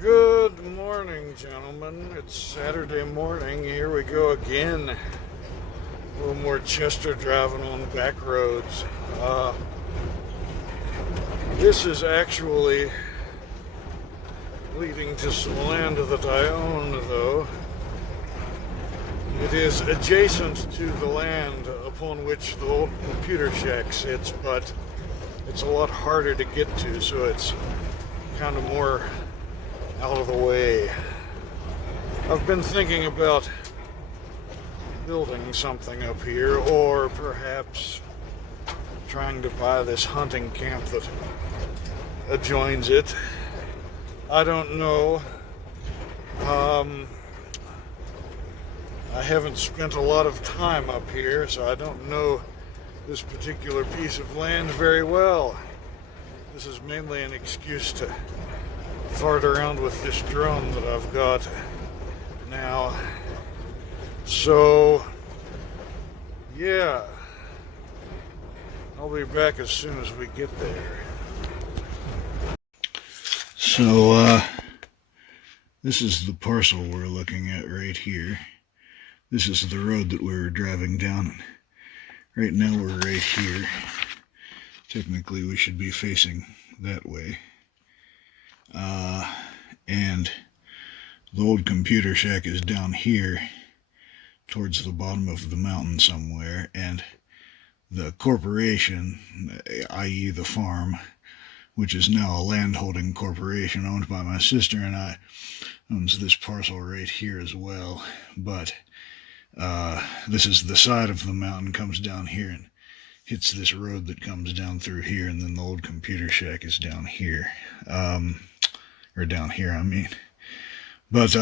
Good morning, gentlemen. It's Saturday morning. Here we go again. A little more Chester driving on back roads. This is actually leading to some land that I own, though. It is adjacent to the land upon which the old computer shack sits, but it's a lot harder to get to, so it's kind of more out of the way. I've been thinking about building something up here, or perhaps trying to buy this hunting camp that adjoins it. I don't know. I haven't spent a lot of time up here, so I don't know this particular piece of land very well. This is mainly an excuse to fart around with this drone that I've got now. So, yeah, I'll be back as soon as we get there. So, this is the parcel we're looking at right here. This is the road that we were driving down. Right now we're right here. Technically we should be facing that way. And the old computer shack is down here towards the bottom of the mountain somewhere, and the corporation, i.e. the farm, which is now a landholding corporation owned by my sister and I, owns this parcel right here as well. But this is the side of the mountain, comes down here and hits this road that comes down through here, and then the old computer shack is down here. Or down here, I mean. But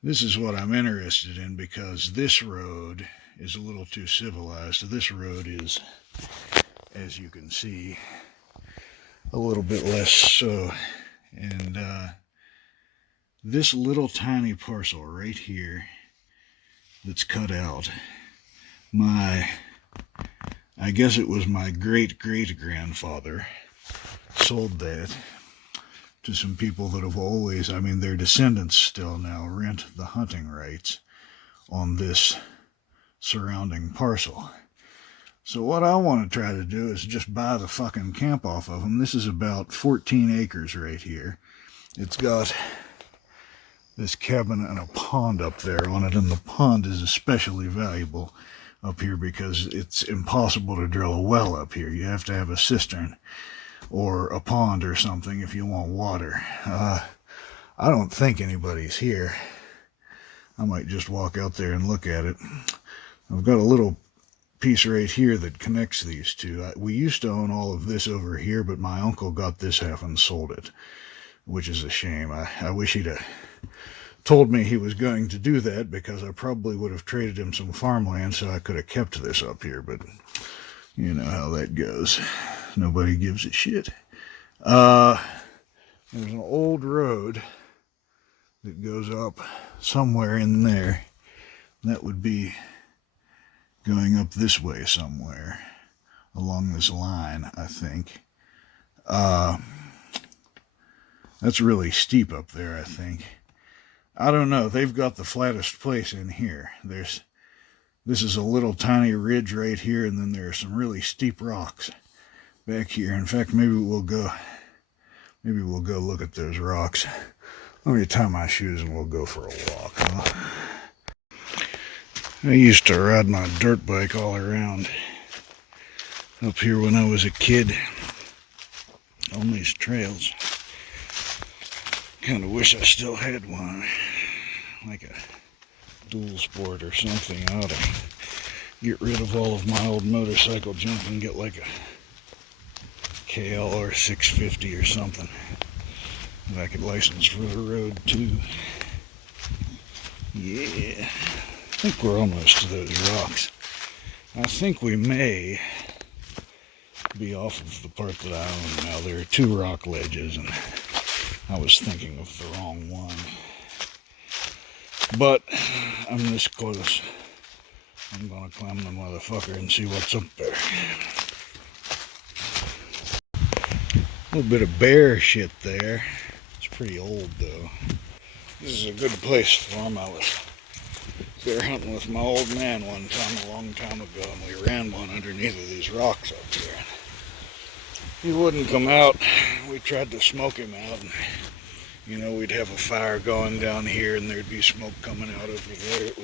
this is what I'm interested in, because this road is a little too civilized. This road is, as you can see, a little bit less so. And this little tiny parcel right here that's cut out, I guess it was my great-great-grandfather sold that to some people that have always, their descendants still now rent the hunting rights on this surrounding parcel. So what I want to try to do is just buy the fucking camp off of them. This is about 14 acres right here. It's got this cabin and a pond up there on it, and the pond is especially valuable up here because it's impossible to drill a well up here. You have to have a cistern or a pond or something if you want water. I don't think anybody's here. I might just walk out there and look at it. I've got a little piece right here that connects these two. We used to own all of this over here, but my uncle got this half and sold it, which is a shame. I wish he'd told me he was going to do that, because I probably would have traded him some farmland so I could have kept this up here, but you know how that goes. Nobody gives a shit. There's an old road that goes up somewhere in there. That would be going up this way somewhere along this line, I think. That's really steep up there, I think. I don't know. They've got the flattest place in here. This is a little tiny ridge right here, and then there are some really steep rocks back here. In fact, maybe we'll go look at those rocks. Let me tie my shoes and we'll go for a walk, huh? I used to ride my dirt bike all around up here when I was a kid on these trails. Kind of wish I still had one, like a dual sport or something. I ought to get rid of all of my old motorcycle junk and get like a KLR 650 or something that I could license for the road too. Yeah, I think we're almost to those rocks. I think we may be off of the part that I own now. There are two rock ledges, and I was thinking of the wrong one. But I'm this close. I'm gonna climb the motherfucker and see what's up there. A little bit of bear shit there. pretty old though. This is a good place for him. I was bear hunting with my old man one time a long time ago, and we ran one underneath of these rocks up there. He wouldn't come out. We tried to smoke him out, and you know, we'd have a fire going down here and there'd be smoke coming out over there. It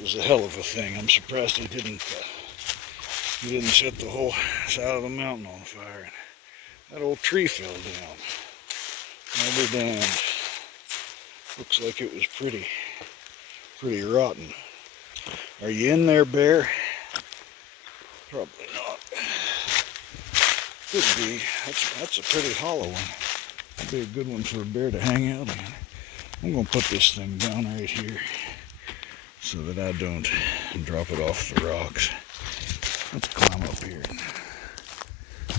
was a hell of a thing. I'm surprised he didn't set the whole side of the mountain on fire. That old tree fell down. Never damned. Looks like it was pretty rotten. Are you in there, bear? Probably not. Could be. That's a pretty hollow one. That'd be a good one for a bear to hang out in. I'm going to put this thing down right here so that I don't drop it off the rocks. Let's climb up here and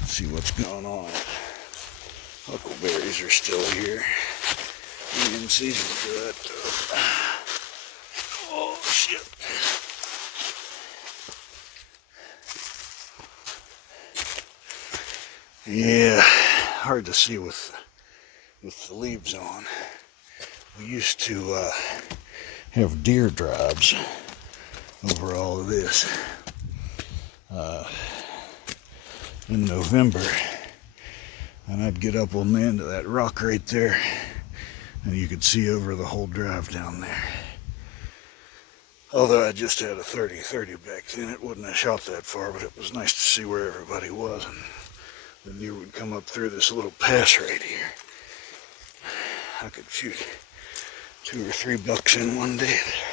see what's going on. Huckleberries are still here. In season for that stuff. Oh shit. Yeah, hard to see with the leaves on. We used to have deer drives over all of this in November, and I'd get up on the end of that rock right there, and you could see over the whole drive down there. Although I just had a 30-30 back then, it wouldn't have shot that far, but it was nice to see where everybody was, and the deer would come up through this little pass right here. I could shoot 2 or 3 bucks in one day there.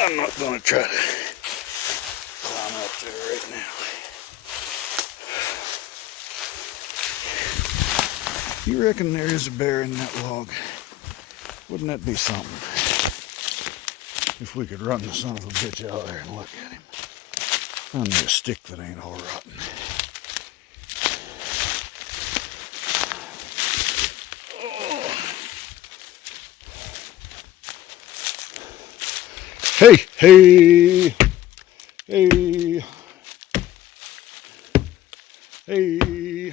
I'm not going to try to climb up there right now. You reckon there is a bear in that log? Wouldn't that be something? If we could run the son of a bitch out there and look at him. Found me a stick that ain't all rotten. Oh. Hey, hey, hey, hey.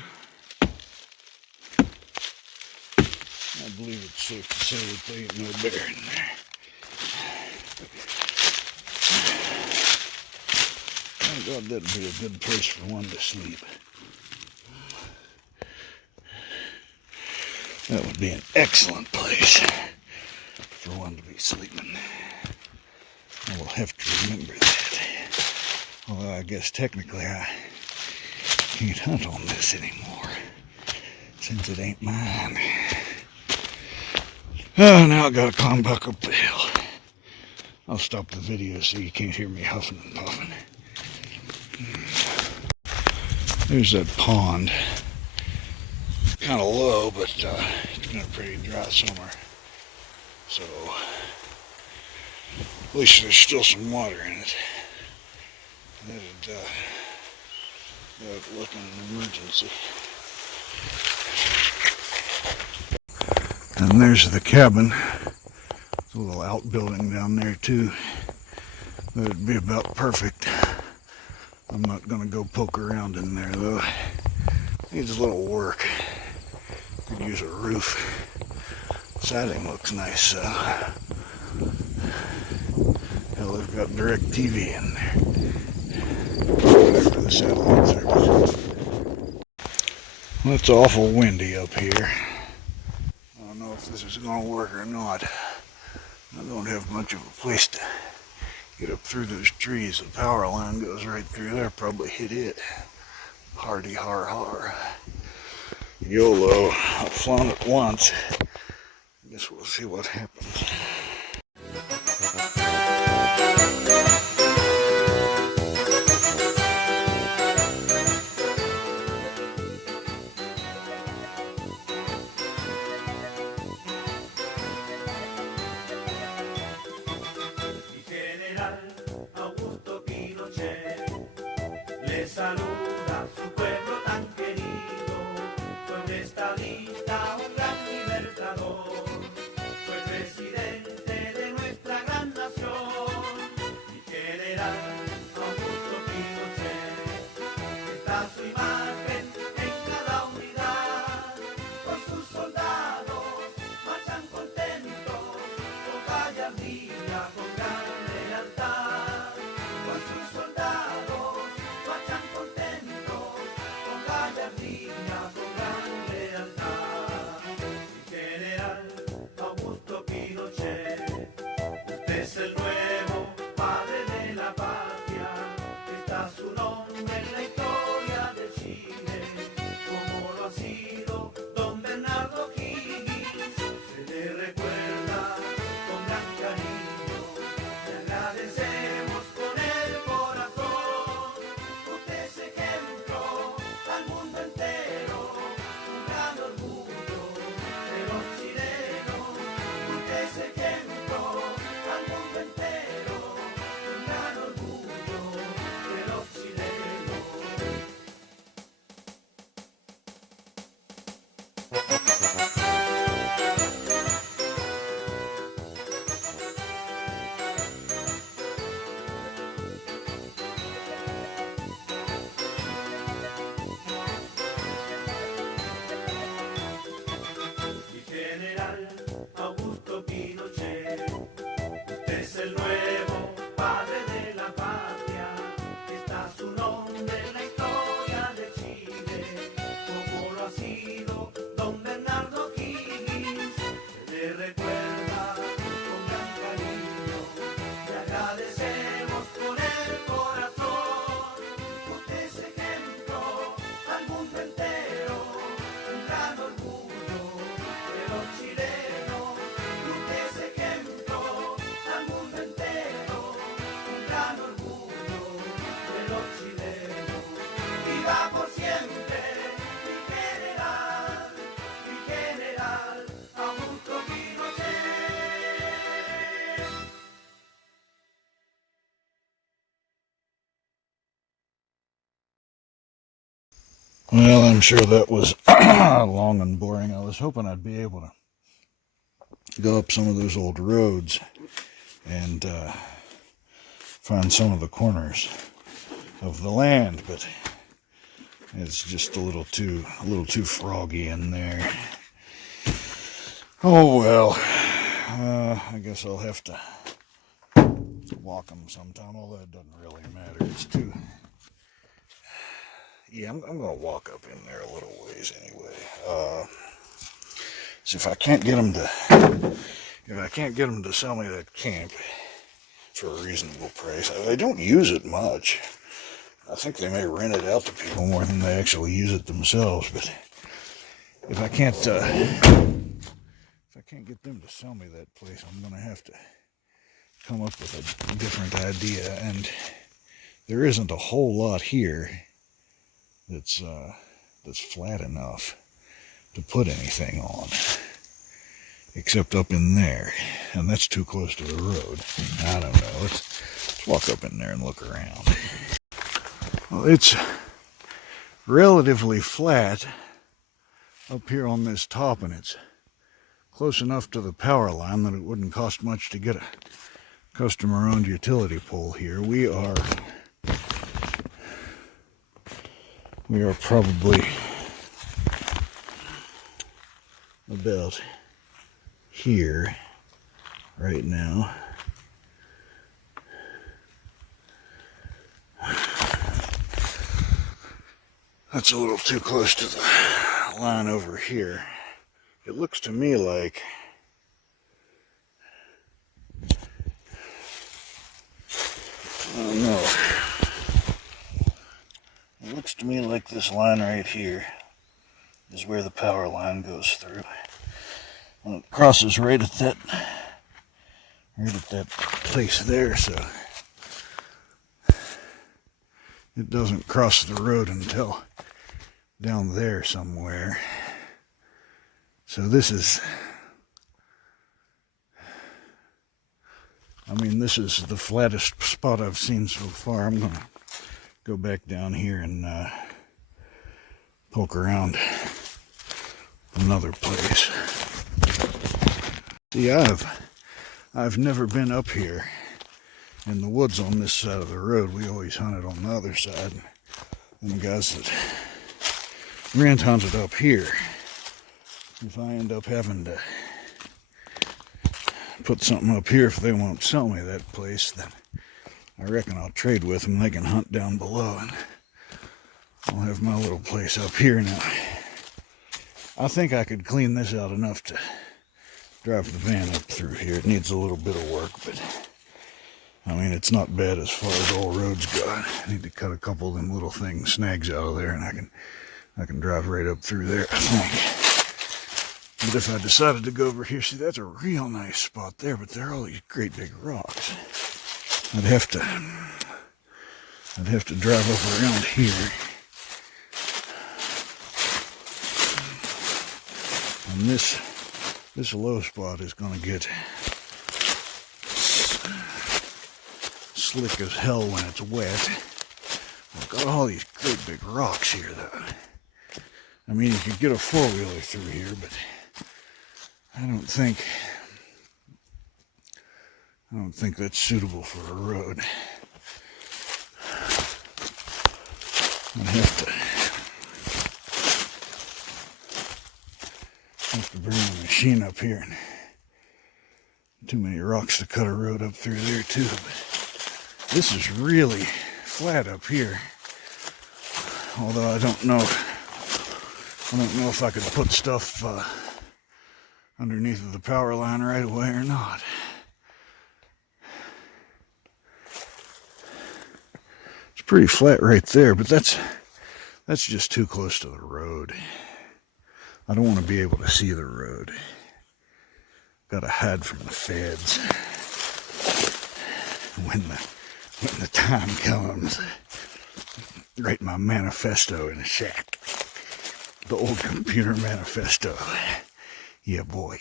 I believe it's safe to say that there ain't no bear in there. Thank God that'd be a good place for one to sleep. That would be an excellent place for one to be sleeping. I will have to remember that. Although I guess technically I can't hunt on this anymore, since it ain't mine. Oh, now I gotta climb back up the hill. I'll stop the video so you can't hear me huffing and puffing. There's that pond. Kind of low, but it's been a pretty dry summer. So, at least there's still some water in it. That'd look in an emergency. And there's the cabin. There's a little outbuilding down there too. That'd be about perfect. I'm not gonna go poke around in there though. Needs a little work. Could use a roof. Siding looks nice. Hell, they've got direct TV in there. After the satellite service. Well, it's awful windy up here. I don't know if this is gonna work or not. I don't have much of a place to get up through those trees. The power line goes right through there, probably hit it. Hardy har har. YOLO. I've flown it once. I guess we'll see what happens. Saluda su pueblo tan querido, fue un estadista, un gran libertador, fue presidente. gallardía con gran lealtad. Mi general Augusto Pinochet, usted es el nuevo padre de la patria, está su nombre en la historia de Chile, como lo ha sido don Bernardo Higgins, se le recuerda con gran cariño, le agradecemos con el corazón, usted es ejemplo al mundo entero, un gran orgullo de los chilenos, usted es ejemplo al mundo entero, un gran orgullo de los chilenos. Mi general Augusto Pinochet, usted es el nuevo padre de la patria, está su nombre en la historia de Chile, como lo ha sido don Bernardo Higgins, se le recuerda con gran cariño, le agradecemos con el corazón, usted es ejemplo al mundo entero, un gran orgullo de los chilenos, usted es ejemplo al mundo entero, un gran orgullo de los chilenos. Viva por siempre mi general Augusto Pinochet. Well, I'm sure that was long and boring. I was hoping I'd be able to go up some of those old roads and find some of the corners of the land, but it's just a little too froggy in there. Oh well, I guess I'll have to walk them sometime, although it doesn't really matter. It's too... Yeah, I'm gonna walk up in there a little ways anyway. So if I can't get them to sell me that camp for a reasonable price, they don't use it much. I think they may rent it out to people more than they actually use it themselves. But if I can't get them to sell me that place, I'm gonna have to come up with a different idea. And there isn't a whole lot here that's flat enough to put anything on, except up in there, and that's too close to the road. I don't know. Let's walk up in there and look around. Well, it's relatively flat up here on this top, and it's close enough to the power line that it wouldn't cost much to get a customer-owned utility pole here. We are probably about here right now. That's a little too close to the line over here. It looks to me like I don't know. It looks to me like this line right here is where the power line goes through. And it crosses right at that place there, so it doesn't cross the road until down there somewhere. So this is, this is the flattest spot I've seen so far. I'm gonna go back down here and poke around another place. See, I've never been up here in the woods on this side of the road. We always hunted on the other side. And the guys that rent hunted up here. If I end up having to put something up here, if they won't sell me that place, then I reckon I'll trade with them. They can hunt down below, and I'll have my little place up here now. I think I could clean this out enough to drive the van up through here. It needs a little bit of work, but I mean, it's not bad as far as all roads go. I need to cut a couple of them little snags out of there, and I can drive right up through there, I think. But if I decided to go over here, see, that's a real nice spot there, but there are all these great big rocks. I'd have to drive up around here. And this low spot is going to get slick as hell when it's wet. I've got all these great big rocks here, though. I mean, you could get a four-wheeler through here, but I don't think that's suitable for a road. I'd have to bring the machine up here, and too many rocks to cut a road up through there too. But this is really flat up here. Although I don't know if I could put stuff underneath of the power line right away or not. It's pretty flat right there, but that's just too close to the road. I don't want to be able to see the road. Gotta hide from the feds when the time comes. Write my manifesto in a shack. The old computer manifesto. Yeah, boy.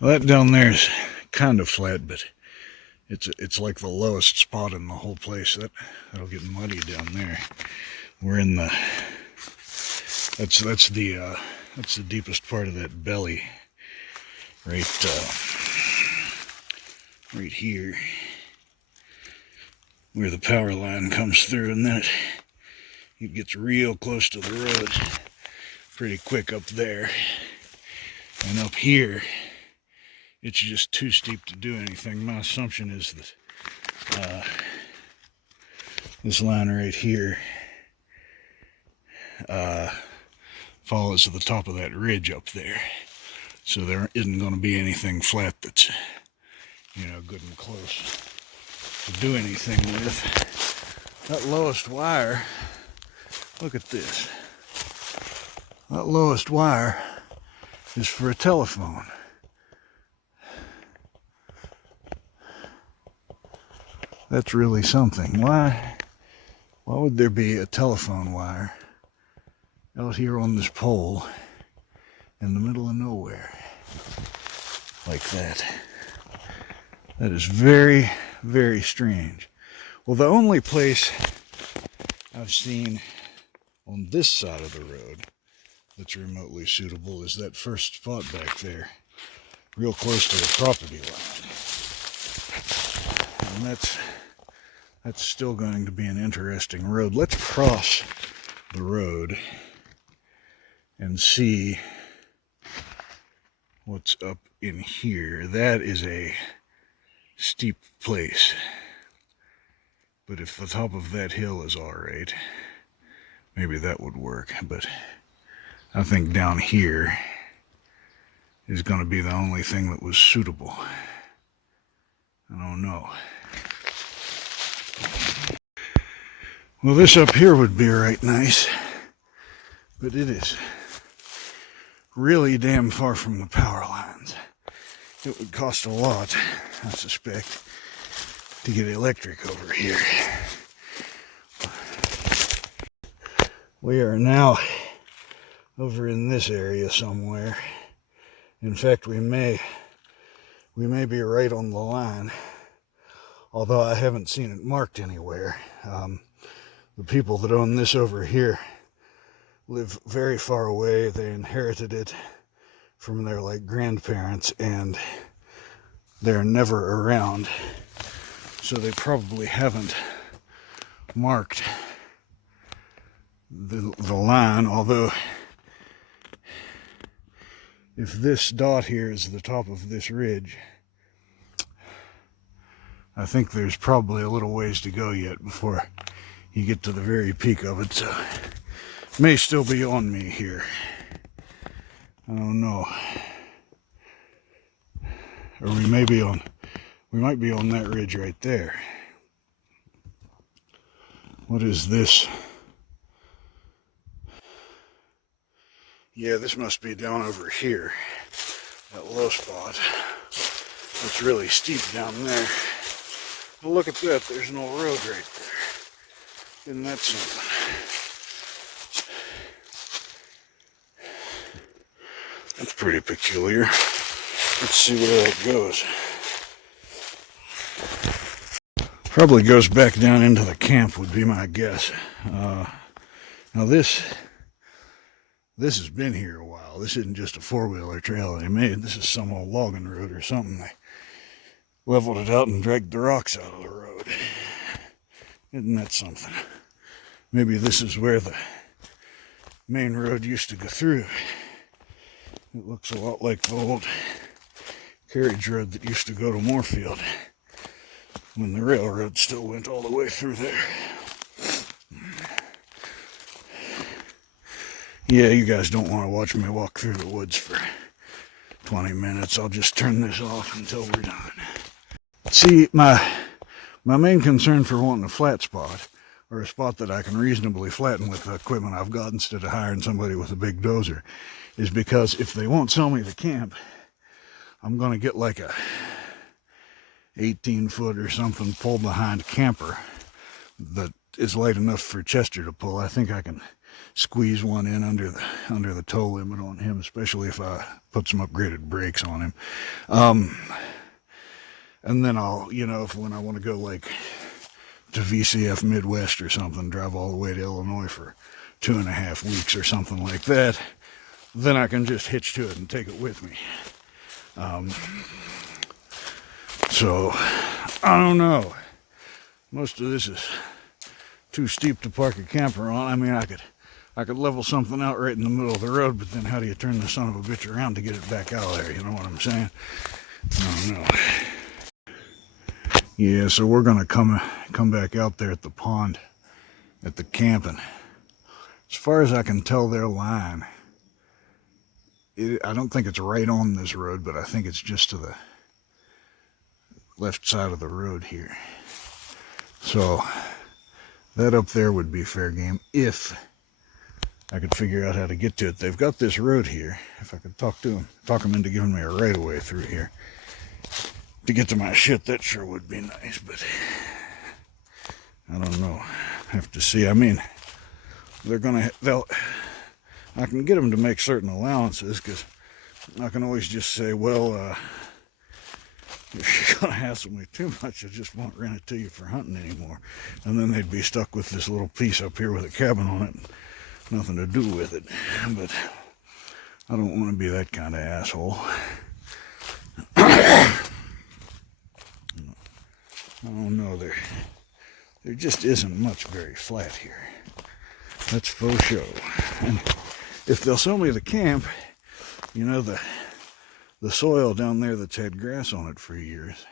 Well, that down there is kind of flat, but it's like the lowest spot in the whole place. That'll get muddy down there. We're in the that's the deepest part of that belly, right here, where the power line comes through, and then it gets real close to the road pretty quick up there. And up here, it's just too steep to do anything. My assumption is that this line right here follows to the top of that ridge up there. So there isn't going to be anything flat that's, good and close to do anything with. That lowest wire, look at this. That lowest wire is for a telephone. That's really something. Why would there be a telephone wire out here on this pole in the middle of nowhere like that? That is very, very strange. Well, the only place I've seen on this side of the road that's remotely suitable is that first spot back there, real close to the property line. And that's still going to be an interesting road. Let's cross the road and see what's up in here. That is a steep place, but if the top of that hill is all right, maybe that would work. But I think down here is going to be the only thing that was suitable. I don't know. Well, this up here would be right nice, but it is really damn far from the power lines. It would cost a lot, I suspect, to get electric over here. We are now over in this area somewhere. In fact, we may be right on the line, although I haven't seen it marked anywhere. The people that own this over here live very far away. They inherited it from their grandparents, and they're never around, so they probably haven't marked the line. Although if this dot here is the top of this ridge, I think there's probably a little ways to go yet before you get to the very peak of it, so may still be on me here. I don't know. Or we might be on that ridge right there. What is this? Yeah, this must be down over here. That low spot. It's really steep down there. But look at that, there's no road right there. Isn't that something? That's pretty peculiar. Let's see where that goes. Probably goes back down into the camp would be my guess. Now this has been here a while. This isn't just a four-wheeler trail they made. This is some old logging road or something. They leveled it out and dragged the rocks out of the road. Isn't that something? Maybe this is where the main road used to go through. It looks a lot like the old carriage road that used to go to Moorfield when the railroad still went all the way through there. Yeah, you guys don't want to watch me walk through the woods for 20 minutes. I'll just turn this off until we're done. See, my main concern for wanting a flat spot, or a spot that I can reasonably flatten with the equipment I've got instead of hiring somebody with a big dozer, is because if they won't sell me the camp, I'm going to get like a 18-foot or something pull behind camper that is light enough for Chester to pull. I think I can squeeze one in under the tow limit on him, especially if I put some upgraded brakes on him. And then I'll, when I want to go like to VCF Midwest or something, drive all the way to Illinois for 2.5 weeks or something like that, then I can just hitch to it and take it with me. So, I don't know. Most of this is too steep to park a camper on. I mean, I could level something out right in the middle of the road, but then how do you turn the son of a bitch around to get it back out of there? You know what I'm saying? I don't know. Yeah, so we're gonna come back out there at the pond, at the camping. As far as I can tell, their line, I don't think it's right on this road, but I think it's just to the left side of the road here. So that up there would be fair game if I could figure out how to get to it. They've got this road here. If I could talk them into giving me a right of way through here to get to my shit, that sure would be nice, but I don't know. Have to see. I mean, I can get them to make certain allowances, because I can always just say, well, if you're going to hassle me too much, I just won't rent it to you for hunting anymore. And then they'd be stuck with this little piece up here with a cabin on it. Nothing to do with it. But I don't want to be that kind of asshole. I don't know. There just isn't much very flat here. That's faux show. And if they'll sell me the camp, the soil down there that's had grass on it for years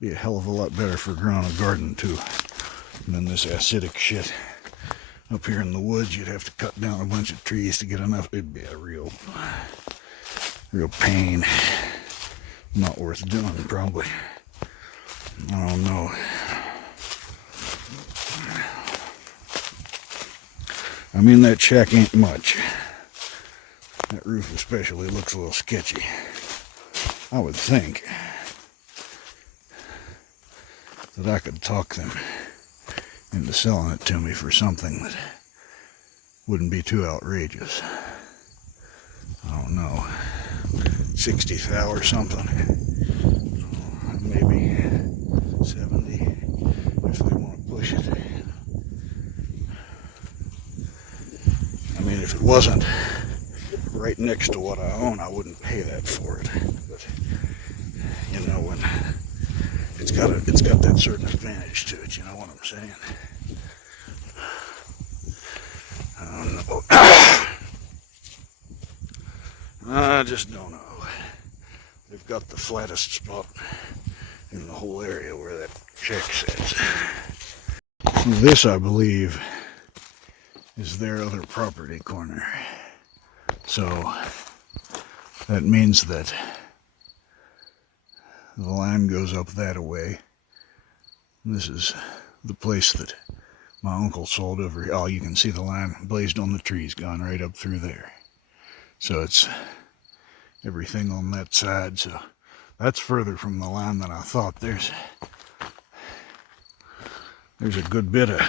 be a hell of a lot better for growing a garden too than this acidic shit. Up here in the woods, you'd have to cut down a bunch of trees to get enough. It'd be a real pain. Not worth doing, probably. I don't know. I mean, that shack ain't much. That roof especially looks a little sketchy. I would think that I could talk them into selling it to me for something that wouldn't be too outrageous. I don't know, 60,000 or something, maybe 70 if they want to push it. I mean, if it wasn't right next to what I own, I wouldn't pay that for it. But when it's got that certain advantage to it, you know what I'm saying? I don't know. I just don't know. They've got the flattest spot in the whole area where that shack sits. This, I believe, is their other property corner. So that means that the line goes up that way. This is the place that my uncle sold over here. Oh, you can see the line blazed on the trees gone right up through there. So it's everything on that side. So that's further from the line than I thought. There's a good bit of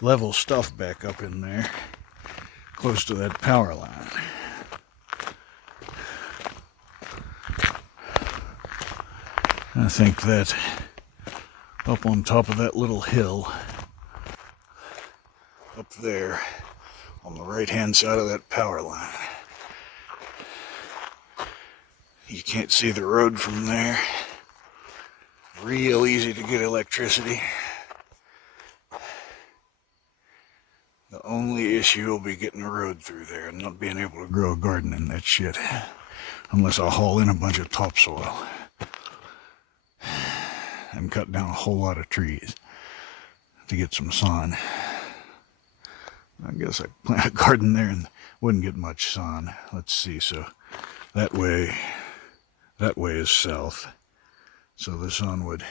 level stuff back up in there, close to that power line. I think that up on top of that little hill, up there, on the right-hand side of that power line, you can't see the road from there. Real easy to get electricity. The only issue will be getting a road through there and not being able to grow a garden in that shit. Unless I haul in a bunch of topsoil and cut down a whole lot of trees to get some sun. I guess I'd plant a garden there and wouldn't get much sun. Let's see, so that way is south. So the sun would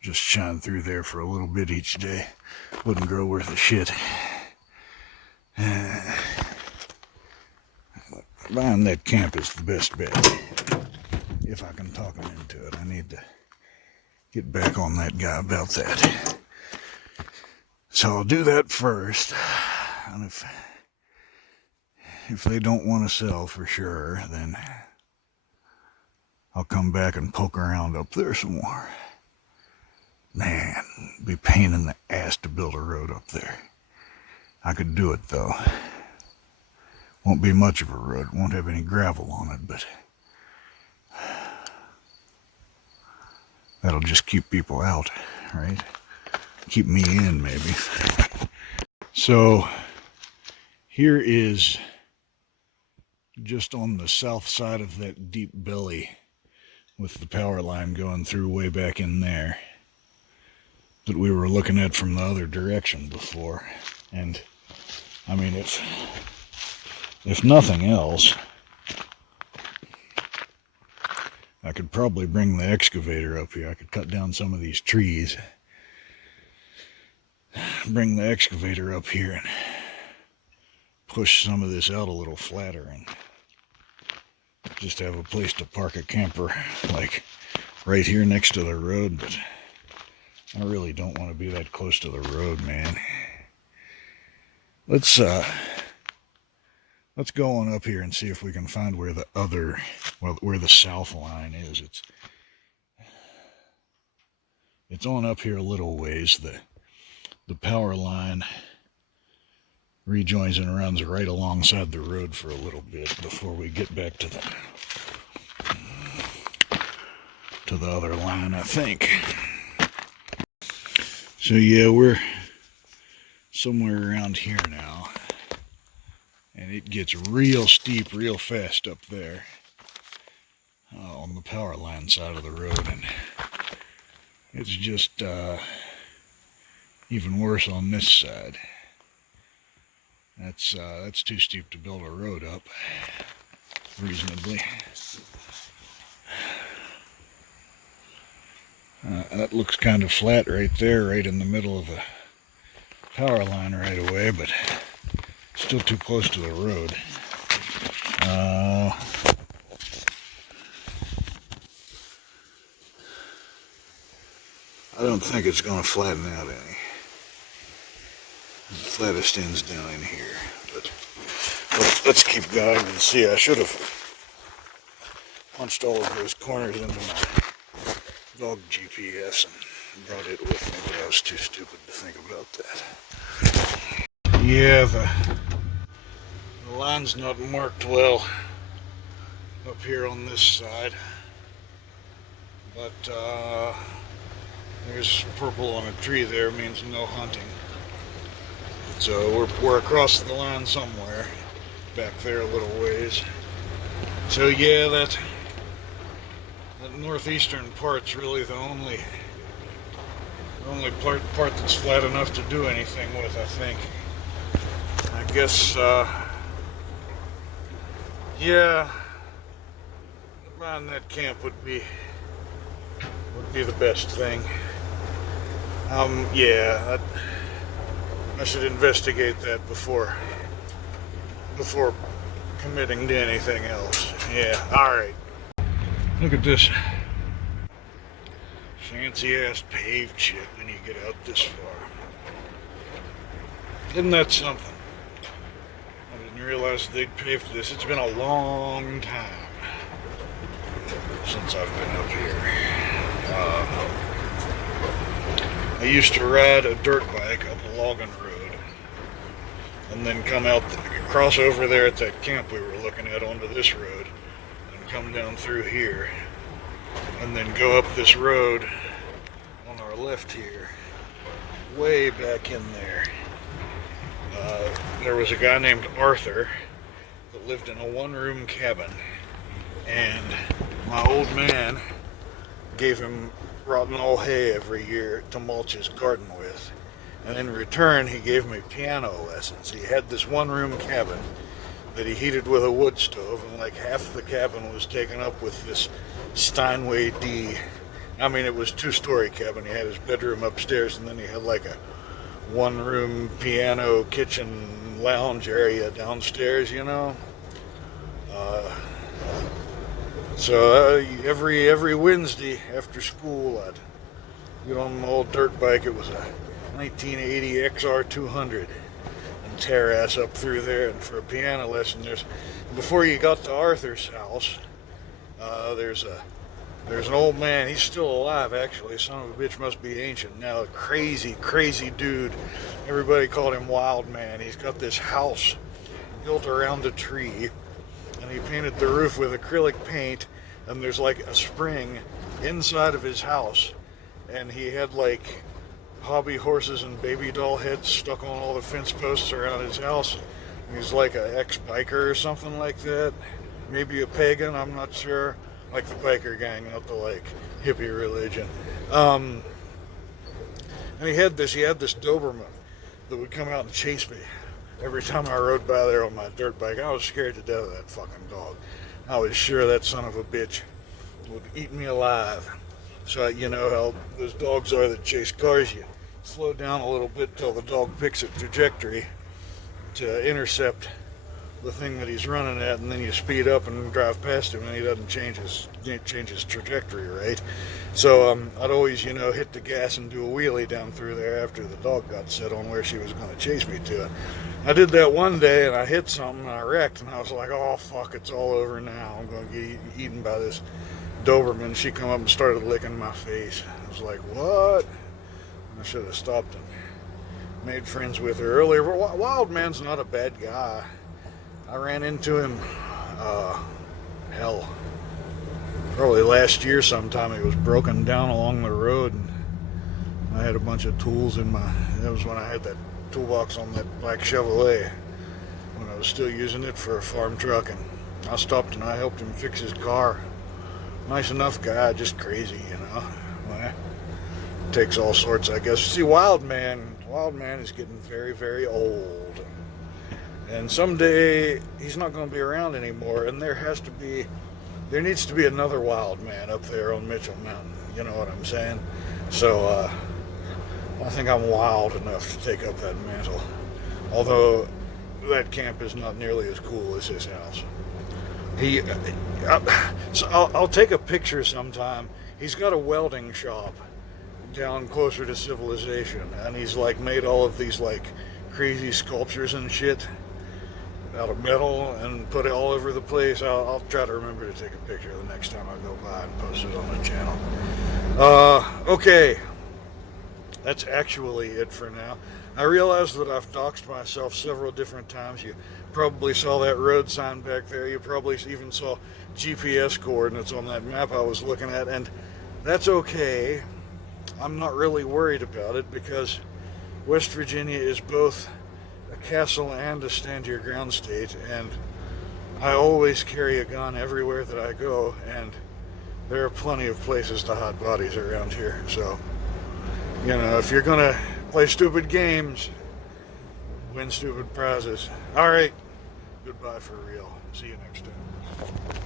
just shine through there for a little bit each day. Wouldn't grow worth a shit. Buying that camp is the best bet. If I can talk him into it. I need to get back on that guy about that. So I'll do that first. And if they don't want to sell for sure, then I'll come back and poke around up there some more. Man, it'd be a pain in the ass to build a road up there. I could do it though. Won't be much of a road, won't have any gravel on it, but that'll just keep people out, right? Keep me in, maybe. So here is just on the south side of that deep belly with the power line going through way back in there that we were looking at from the other direction before. And I mean, if nothing else, I could probably bring the excavator up here. I could cut down some of these trees, bring the excavator up here and push some of this out a little flatter and just have a place to park a camper like right here next to the road. But I really don't want to be that close to the road, man. Let's go on up here and see if we can find where where the south line is. It's on up here a little ways. The power line rejoins and runs right alongside the road for a little bit before we get back to the other line, I think. So yeah, we're somewhere around here now, and it gets real steep real fast up there on the power line side of the road, and it's just even worse on this side. That's too steep to build a road up reasonably. That looks kind of flat right there, right in the middle of the power line right away, but still too close to the road. I don't think it's going to flatten out any. The flattest end's down in here, but let's keep going and see. I should have punched all of those corners into my dog GPS and brought it with me, but I was too stupid to think about that. Yeah, the line's not marked well up here on this side, but there's purple on a tree there, means no hunting. So we're across the line somewhere, back there a little ways. So yeah, that northeastern part's really the The only part that's flat enough to do anything with, I think. I guess, yeah, buying that camp would be the best thing. Yeah, I should investigate that before committing to anything else. Yeah, alright. Look at this fancy ass paved shit when you get out this far. Isn't that something? I didn't realize they'd paved this. It's been a long time since I've been up here. I used to ride a dirt bike up a logging road and then come out, cross over there at that camp we were looking at onto this road and come down through here and then go up this road on our left here, way back in there. There was a guy named Arthur that lived in a one-room cabin, and my old man gave him rotten old hay every year to mulch his garden with. And in return, he gave me piano lessons. He had this one-room cabin that he heated with a wood stove, and like half the cabin was taken up with this Steinway D. I mean, it was a two-story cabin. He had his bedroom upstairs, and then he had like a one-room piano, kitchen, lounge area downstairs, you know? So every Wednesday after school, I'd get on my old dirt bike. It was a 1980 XR200 and tear ass up through there. And for a piano lesson, before you got to Arthur's house, there's an old man. He's still alive, actually. Son of a bitch must be ancient now. A crazy dude. Everybody called him Wild Man. He's got this house built around a tree, and he painted the roof with acrylic paint, and there's like a spring inside of his house, and he had like hobby horses and baby doll heads stuck on all the fence posts around his house. And he's like an ex-biker or something like that, maybe a pagan, I'm not sure, like the biker gang, not the like hippie religion. And he had this Doberman that would come out and chase me every time I rode by there on my dirt bike. I was scared to death of that fucking dog. I was sure that son of a bitch would eat me alive. So you know how those dogs are that chase cars. You slow down a little bit till the dog picks a trajectory to intercept the thing that he's running at, and then you speed up and drive past him, and he doesn't change his trajectory, right? So I'd always, hit the gas and do a wheelie down through there after the dog got set on where she was going to chase me to. I did that one day, and I hit something, and I wrecked, and I was like, oh, fuck, it's all over now. I'm going to get eaten by this Doberman. She come up and started licking my face. I was like, what? I should have stopped and made friends with her earlier. Wild Man's not a bad guy. I ran into him, probably last year sometime. He was broken down along the road, and I had a bunch of tools in that was when I had that toolbox on that black Chevrolet, when I was still using it for a farm truck, and I stopped and I helped him fix his car. Nice enough guy, just crazy, Well, takes all sorts, I guess. See, Wild Man is getting very, very old. And someday he's not going to be around anymore, and there needs to be another Wild Man up there on Mitchell Mountain. You know what I'm saying? So I think I'm wild enough to take up that mantle. Although that camp is not nearly as cool as his house. So I'll take a picture sometime. He's got a welding shop down closer to civilization, and he's like made all of these like crazy sculptures and shit out of metal and put it all over the place. I'll try to remember to take a picture the next time I go by and post it on the channel. Okay, that's actually it for now. I realize that I've doxed myself several different times. You probably saw that road sign back there. You probably even saw GPS coordinates on that map I was looking at, and that's okay. I'm not really worried about it, because West Virginia is both a castle and a stand-your-ground state, and I always carry a gun everywhere that I go, and there are plenty of places to hide bodies around here. So You know, if you're gonna play stupid games, win stupid prizes. All right. Goodbye for real. See you next time.